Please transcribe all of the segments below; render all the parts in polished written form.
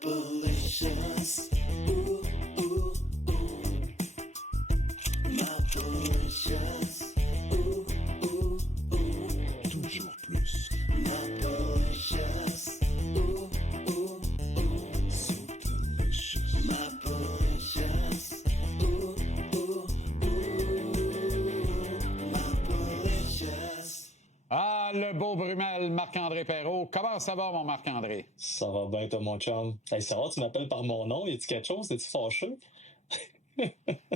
Delicious. Ooh, ooh, ooh. My delicious. Ooh, ooh, ooh. Toujours plus. My delicious. Ooh, ooh, ooh. So delicious. My delicious. Ooh, ooh, ooh. My delicious. Ah, le beau Brumel, Marc-André Perrault. Comment ça va, mon Marc-André? Ça va bien, toi, mon chum. Hey, ça va, tu m'appelles par mon nom? Y a-tu quelque chose? Es-tu fâché?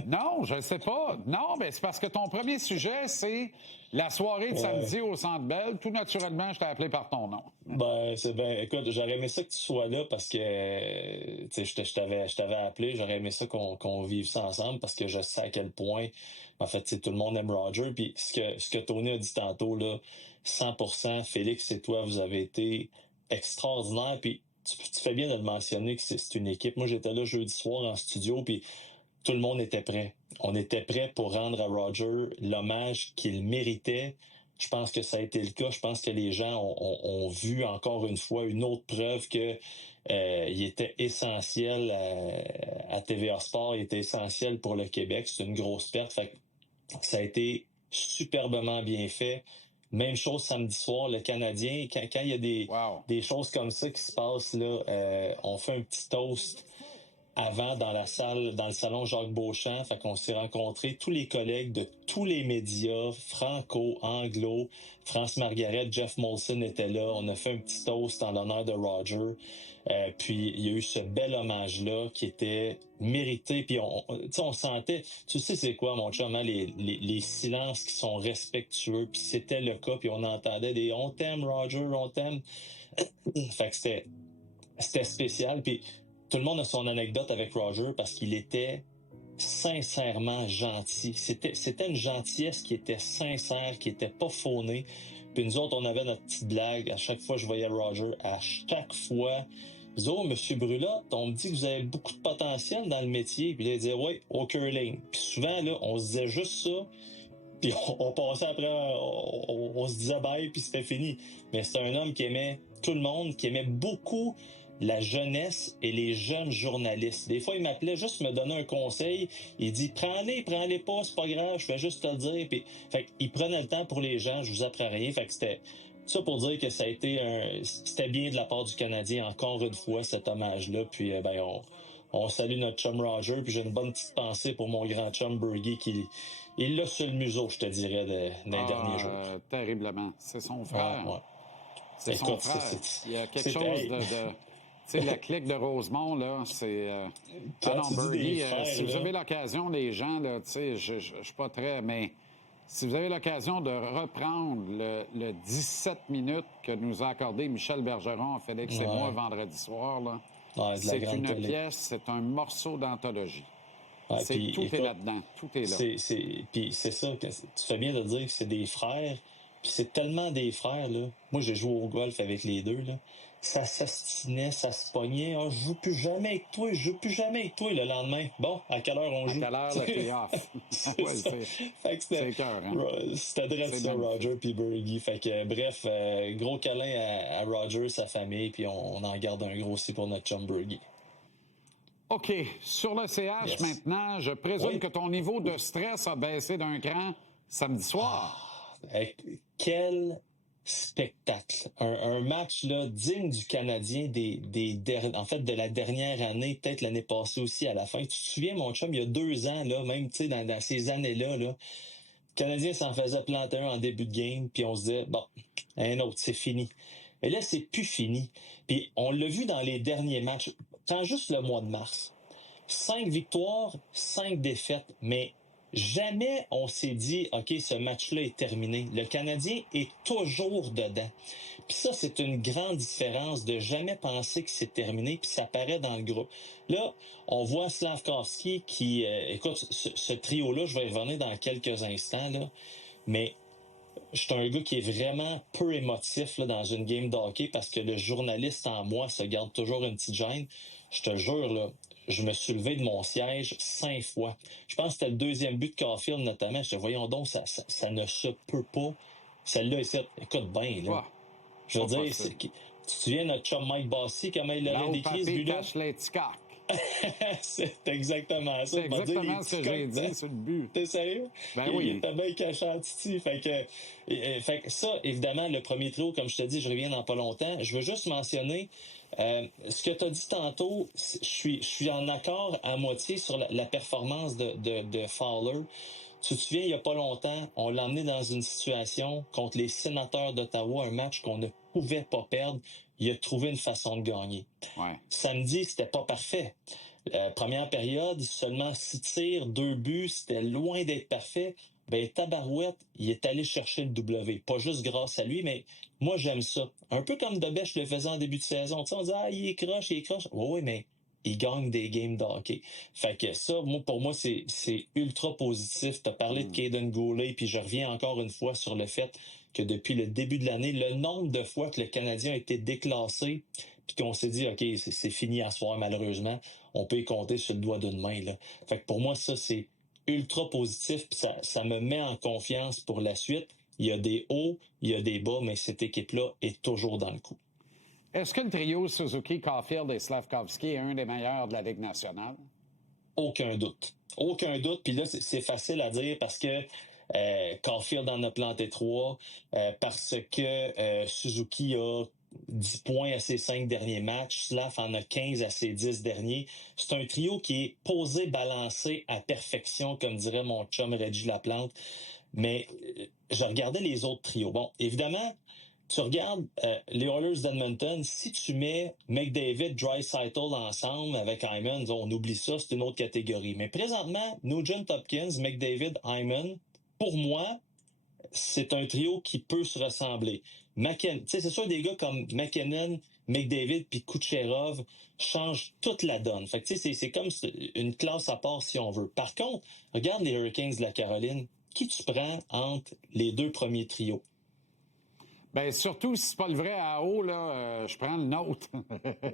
Non, je ne sais pas. Non, mais c'est parce que ton premier sujet, c'est la soirée de samedi au Centre Bell. Tout naturellement, je t'ai appelé par ton nom. Ben, c'est bien. Écoute, j'aurais aimé ça que tu sois là parce que, tu sais, je t'avais appelé. J'aurais aimé ça qu'on vive ça ensemble parce que je sais à quel point, en fait, tu sais, tout le monde aime Roger. Puis ce que Tony a dit tantôt, là, 100%, Félix et toi, vous avez été extraordinaires. Puis tu fais bien de le mentionner que c'est une équipe. Moi, j'étais là jeudi soir en studio, puis tout le monde était prêt. On était prêt pour rendre à Roger l'hommage qu'il méritait. Je pense que ça a été le cas. Je pense que les gens ont vu encore une fois une autre preuve que il était essentiel à TVA Sport, il était essentiel pour le Québec. C'est une grosse perte. Fait que ça a été superbement bien fait. Même chose samedi soir, le Canadien, quand il y a Wow. des choses comme ça qui se passent, là, on fait un petit toast avant dans la salle, dans le salon Jacques Beauchamp. Fait qu'on s'est rencontrés, tous les collègues de tous les médias, franco, anglo, France Margaret, Jeff Molson était là. On a fait un petit toast en l'honneur de Roger. Puis il y a eu ce bel hommage-là qui était mérité. Puis on sentait, tu sais c'est quoi mon chum, hein, les silences qui sont respectueux. Puis c'était le cas. Puis on entendait des on t'aime Roger, on t'aime. Fait que c'était spécial. Puis tout le monde a son anecdote avec Roger parce qu'il était sincèrement gentil. C'était une gentillesse qui était sincère, qui était pas faunée. Puis nous autres, on avait notre petite blague. À chaque fois que je voyais Roger, à chaque fois, je disais, oh, Monsieur Brulotte, on me dit que vous avez beaucoup de potentiel dans le métier. Puis là, il disait, oui, au curling. Puis souvent, là, on se disait juste ça. Puis on passait après, on se disait bye, puis c'était fini. Mais c'était un homme qui aimait tout le monde, qui aimait beaucoup la jeunesse et les jeunes journalistes. Des fois, il m'appelait juste me donner un conseil. Il dit, prends-les pas, c'est pas grave, je vais juste te le dire. Puis, fait il prenait le temps pour les gens, je vous apprends rien. Fait que c'était ça pour dire que ça a été c'était bien de la part du Canadien, encore une fois, cet hommage-là. Puis, on salue notre chum Roger, puis j'ai une bonne petite pensée pour mon grand chum Bergie qui il l'a sur le museau, je te dirais, dans les derniers jours. Terriblement. C'est son frère. Ouais. C'est son Écoute, frère. Il y a quelque chose de tu sais, la clique de Rosemont, là, c'est... Quand non, tu dis des Bergie, frères, si vous là, avez l'occasion, les gens, là, tu sais, je suis pas très... Mais si vous avez l'occasion de reprendre le 17 minutes que nous a accordé Michel Bergeron, Félix et moi, vendredi soir, là, ouais, de la c'est grande une télé. pièce, c'est un morceau d'anthologie. Ouais, puis, Tout est écoute, là-dedans. Tout est là. puis c'est ça, tu fais bien de dire que c'est des frères, puis c'est tellement des frères, là. Moi, j'ai joué au golf avec les deux, là. Ça s'astinait, ça se pognait. Ah, je joue plus jamais avec toi, je joue plus jamais avec toi le lendemain. Bon, à quelle heure on À joue? quelle heure le tee-off? C'est Oui, ça. Fait que c'est cœur, hein? c'était drôle C'est ça, magnifique. Roger puis Bergie. Fait que, bref, gros câlin à Roger, sa famille, puis on en garde un gros aussi pour notre chum Bergie. OK. Sur le CH Yes. maintenant, je présume Oui. que ton niveau de stress a baissé d'un cran samedi soir. Quel spectacle. Un match là, digne du Canadien en fait, de la dernière année, peut-être l'année passée aussi à la fin. Tu te souviens, mon chum, il y a 2 ans, là, même dans ces années-là, là, le Canadien s'en faisait planter un en début de game, puis on se disait, bon, un autre, c'est fini. Mais là, c'est plus fini. Puis on l'a vu dans les derniers matchs. Quand juste le mois de mars. 5 victoires, 5 défaites, mais jamais on s'est dit, OK, ce match-là est terminé. Le Canadien est toujours dedans. Puis ça, c'est une grande différence de jamais penser que c'est terminé, puis ça paraît dans le groupe. Là, on voit Slavkovski qui, écoute, ce trio-là, je vais y revenir dans quelques instants, là, mais je suis un gars qui est vraiment peu émotif là, dans une game de hockey parce que le journaliste en moi se garde toujours une petite gêne. Je te jure, là, je me suis levé de mon siège 5 fois. Je pense que c'était le deuxième but de Caulfield notamment. Je te voyons donc, ça ne se peut pas. Celle-là, écoute bien, là. Quoi? Je veux Pas dire, possible. tu Tu te souviens, notre chum Mike Bossy, comment il l'avait L'autre décrit, ce papy but-là? cache les petits coques. C'est exactement ça. C'est On va dire exactement les ce que petits j'ai coqs, dit sur le but. T'es sérieux? Ben Il oui. était bien caché en titi. Fait que ça, évidemment, le premier trio, comme je te dis, je reviens dans pas longtemps. Je veux juste mentionner ce que tu as dit tantôt. Je suis en accord à moitié sur la performance de Fowler. Tu te souviens, il n'y a pas longtemps, on l'a emmené dans une situation contre les Sénateurs d'Ottawa, un match qu'on ne pouvait pas perdre. Il a trouvé une façon de gagner. Ouais. Samedi, c'était pas parfait. Première période, seulement 6 tirs, 2 buts, c'était loin d'être parfait. Ben, Tabarouette, il est allé chercher le W. Pas juste grâce à lui, mais moi, j'aime ça. Un peu comme Debèche le faisait en début de saison. Tu sais, on dit, il est croche, il est croche. Oui, mais il gagne des games de hockey. Fait que ça, pour moi, c'est ultra positif. Tu as parlé de Caden Goulet, puis je reviens encore une fois sur le fait que depuis le début de l'année, le nombre de fois que le Canadien a été déclassé, puis qu'on s'est dit, OK, c'est fini à soir, malheureusement, on peut y compter sur le doigt d'une main. Là. Fait que pour moi, ça, c'est ultra positif, puis ça me met en confiance pour la suite. Il y a des hauts, il y a des bas, mais cette équipe-là est toujours dans le coup. Est-ce que le trio Suzuki, Caulfield et Slavkovski est un des meilleurs de la Ligue nationale? Aucun doute. Aucun doute. Puis là, c'est facile à dire parce que Caulfield en a planté 3, parce que Suzuki a 10 points à ses 5 derniers matchs, Slav en a 15 à ses 10 derniers. C'est un trio qui est posé, balancé à perfection, comme dirait mon chum Reggie Laplante. Mais je regardais les autres trios. Bon, évidemment, tu regardes les Oilers d'Edmonton, si tu mets McDavid, Draisaitl ensemble avec Hyman, on oublie ça, c'est une autre catégorie. Mais présentement, Nugent Hopkins, McDavid, Hyman, pour moi, c'est un trio qui peut se ressembler. C'est sûr, des gars comme McKinnon, McDavid puis Kucherov changent toute la donne. Fait que c'est comme une classe à part si on veut. Par contre, regarde les Hurricanes de la Caroline. Qui tu prends entre les deux premiers trios? Bien, surtout si c'est pas le vrai à haut, là, je prends le nôtre.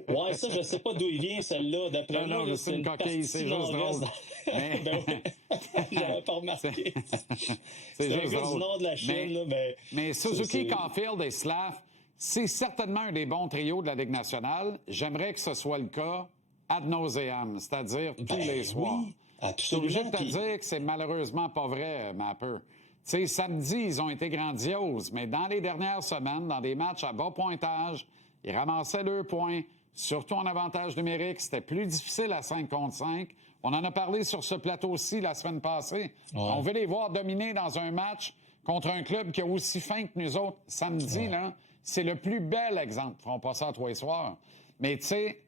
Ouais, ça, je sais pas d'où il vient, celle-là. D'après moi, là, c'est une coquille, c'est juste drôle. Mais... Ben oui. J'avais pas remarqué. C'est un juste gars drôle. du nord de la Chine, là, mais Suzuki, Caulfield et Slav, c'est certainement un des bons trios de la Ligue nationale. J'aimerais que ce soit le cas ad nauseam, c'est-à-dire tous les soirs. Oui, je suis obligé de te absolument. dire que c'est malheureusement pas vrai, Mapper. Tu sais, samedi, ils ont été grandioses, mais dans les dernières semaines, dans des matchs à bas pointage, ils ramassaient 2 points, surtout en avantage numérique. C'était plus difficile à 5 contre 5. On en a parlé sur ce plateau-ci la semaine passée. Ouais. On veut les voir dominer dans un match contre un club qui a aussi faim que nous autres. Samedi, là, c'est le plus bel exemple. Ils feront pas ça à tous les soirs. Mais tu sais,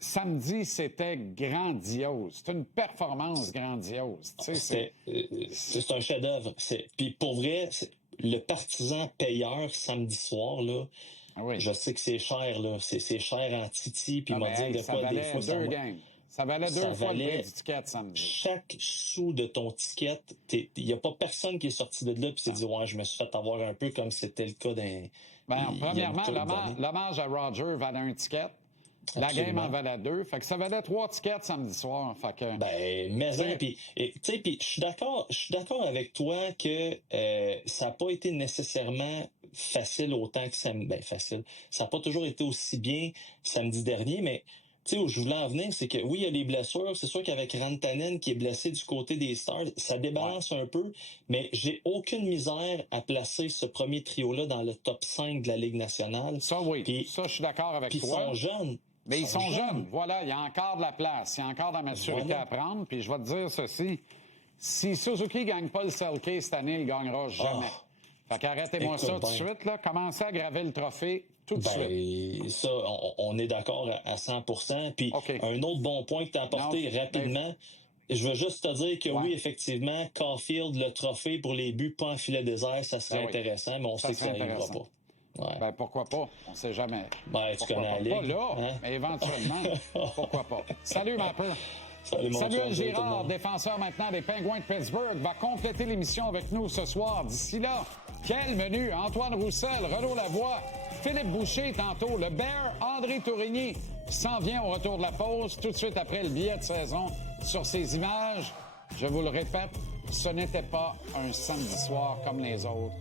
samedi, c'était grandiose. C'est une performance grandiose. Tu sais, C'est un chef-d'œuvre. Puis pour vrai, le partisan payeur samedi soir, là, ah oui. je sais que c'est cher, là. C'est cher en titi. Puis Ah, m'a mais, dit hey, de ça quoi valait des fois deux games. Ça valait ça deux fois le valait prix du ticket samedi. chaque sou de ton ticket. Il n'y a pas personne qui est sorti de là et s'est dit, ouais, je me suis fait avoir un peu comme c'était le cas d'un. Ben, premièrement, l'hommage à Roger valait un ticket. La game en valait 2. Fait que ça valait 3 tickets samedi soir. Fait que... Ben, mais puis je suis d'accord avec toi que ça n'a pas été nécessairement facile autant que samedi. Ben, facile. Ça n'a pas toujours été aussi bien samedi dernier, mais tu sais, où je voulais en venir, c'est que oui, il y a les blessures. C'est sûr qu'avec Rantanen qui est blessé du côté des Stars, ça débalance un peu, mais j'ai aucune misère à placer ce premier trio-là dans le top 5 de la Ligue nationale. Ça, oui. Puis, ça, je suis d'accord avec puis toi. ils sont jeunes. Mais ils sont jeunes. Voilà, il y a encore de la place. Il y a encore de la maturité Voilà. à prendre. Puis je vais te dire ceci. Si Suzuki ne gagne pas le Selke cette année, il ne gagnera jamais. Fait qu'arrêtez-moi Écoute ça tout de bien. suite. Là. Commencez à graver le trophée tout de suite. Ben, ça, on est d'accord à 100%. Puis OK. un autre bon point que tu as apporté Non, rapidement, je veux juste te dire que Ouais. oui, effectivement, Caulfield, le trophée pour les buts pas en filet désert, ça serait Ben oui. intéressant, mais on Ça sait que ça serait n'arrivera intéressant. pas. Ouais. Ben, pourquoi pas? On ne sait jamais. Ben, tu Pourquoi connais pas? la Ligue. Pas là, hein? mais éventuellement. Pourquoi pas? Salut, ma peu. Salut, mon Samuel chum, salut tout le Girard, monde. défenseur maintenant des Penguins de Pittsburgh, va compléter l'émission avec nous ce soir. D'ici là, quel menu? Antoine Roussel, Renaud Lavoie, Philippe Boucher tantôt, le Bear, André Tourigny qui s'en vient au retour de la pause tout de suite après le billet de saison. Sur ces images, je vous le répète, ce n'était pas un samedi soir comme les autres.